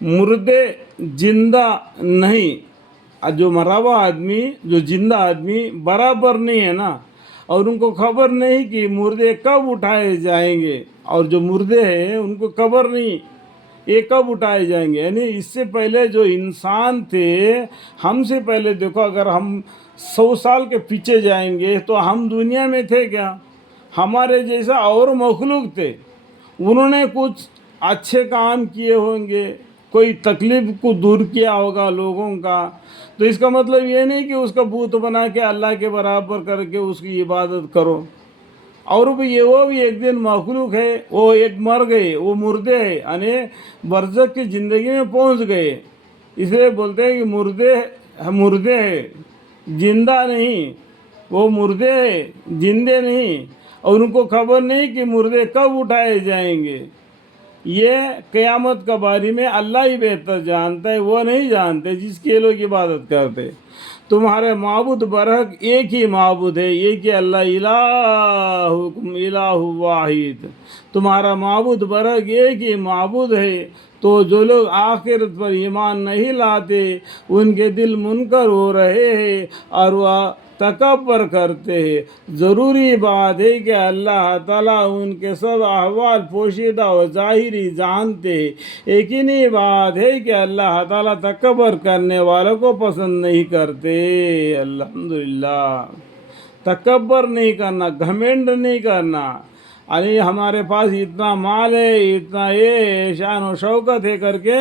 मुर्दे जिंदा नहीं, जो मरा हुआ आदमी जो जिंदा आदमी बराबर नहीं है ना, और उनको खबर नहीं कि मुर्दे कब उठाए जाएंगे, और जो मुर्दे हैं उनको खबर नहीं ये कब उठाए जाएंगे। यानी इससे पहले जो इंसान थे, हमसे पहले देखो, अगर हम 100 साल के पीछे जाएंगे तो हम दुनिया में थे क्या? हमारे जैसा और मखलूक थे, उन्होंने कुछ अच्छे काम किए होंगे, कोई तकलीफ को दूर किया होगा लोगों का। तो इसका मतलब ये नहीं कि उसका बूत बना के अल्लाह के बराबर करके उसकी इबादत करो। और भी वो भी एक दिन मखलूक है, वो एक मर गए, वो मुर्दे है, यानी बरज़ख की ज़िंदगी में पहुंच गए। इसलिए बोलते हैं कि मुर्दे है, जिंदा नहीं। वो मुर्दे है, जिंदे नहीं, और उनको खबर नहीं कि मुर्दे कब उठाए जाएंगे। ये क़यामत के बारे में अल्लाह ही बेहतर जानता है, वो नहीं जानते जिसके लोग इबादत करते। तुम्हारे माबूद बरहक एक ही माबूद है, एक ही अल्लाह, इलाहुकुम इलाहु वाहिद। तुम्हारा माबूद बरहक एक ही माबूद है। तो जो लोग आखिरत पर ईमान नहीं लाते, उनके दिल मुनकर हो रहे हैं और वह तकब्बर करते हैं। ज़रूरी बात है कि अल्लाह ताला उनके सब अहवाल पोशीदा और ज़ाहिरी जानते हैं। यकीनी बात है कि अल्लाह ताला तकब्बर करने वालों को पसंद नहीं करते। अल्हम्दुलिल्लाह। तकब्बर नहीं करना, घमंड नहीं करना। अरे हमारे पास इतना माल है, इतना ये शान और शौकत है करके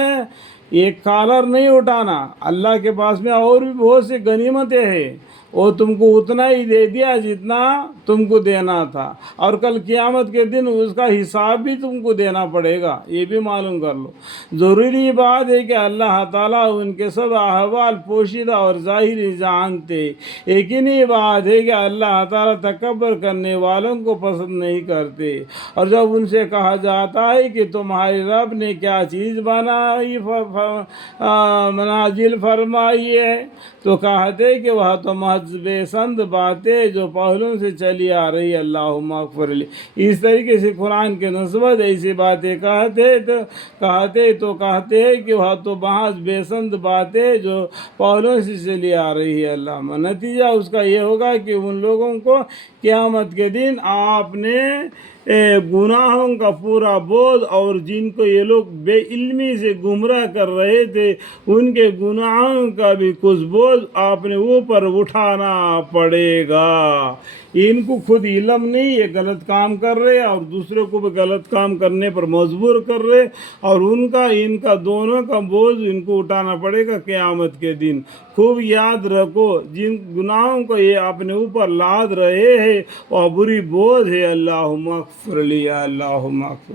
एक कॉलर नहीं उठाना। अल्लाह के पास में और भी बहुत सी गनीमतें हैं, वो तुमको उतना ही दे दिया जितना तुमको देना था, और कल क़यामत के दिन उसका हिसाब भी तुमको देना पड़ेगा, ये भी मालूम कर लो। ज़रूरी बात है कि अल्लाह ताला उनके सब अहवाल पोशीदा और ज़ाहिरी जानते। यकीनी बात है कि अल्लाह ताला तकब्बर करने वालों को पसंद नहीं करते। और जब उनसे कहा जाता है कि तुम्हारे रब ने क्या चीज़ बनाई मनाजिल फरमाई है, तो कहते कि वह तो महज बेसंद बातें जो पहलों से चली आ रही। अल्लाहुम्मा अग़फ़िर ली। इस तरीके से कुरान के नस्बत ऐसी बातें कहते हैं कि वह तो महज बेसंद बातें जो पहलों से चली आ रही है। अल्लाह, नतीजा उसका ये होगा कि उन लोगों को क़यामत के दिन आपने गुनाहों का पूरा बोझ, और जिनको ये लोग बेइल्मी से गुमराह कर रहे थे, उनके गुनाहों का भी कुछ बोझ आपने ऊपर उठाना पड़ेगा। इनको खुद इल्म नहीं, ये गलत काम कर रहे और दूसरे को भी गलत काम करने पर मजबूर कर रहे, और इनका दोनों का बोझ इनको उठाना पड़ेगा क़यामत के दिन। खूब याद रखो, जिन गुनाहों को ये अपने ऊपर लाद रहे हैं वह बुरी बोझ है। अल्लाहुम्मा अग़फ़िर ली, अल्लाहुम्मा अग़फ़िर।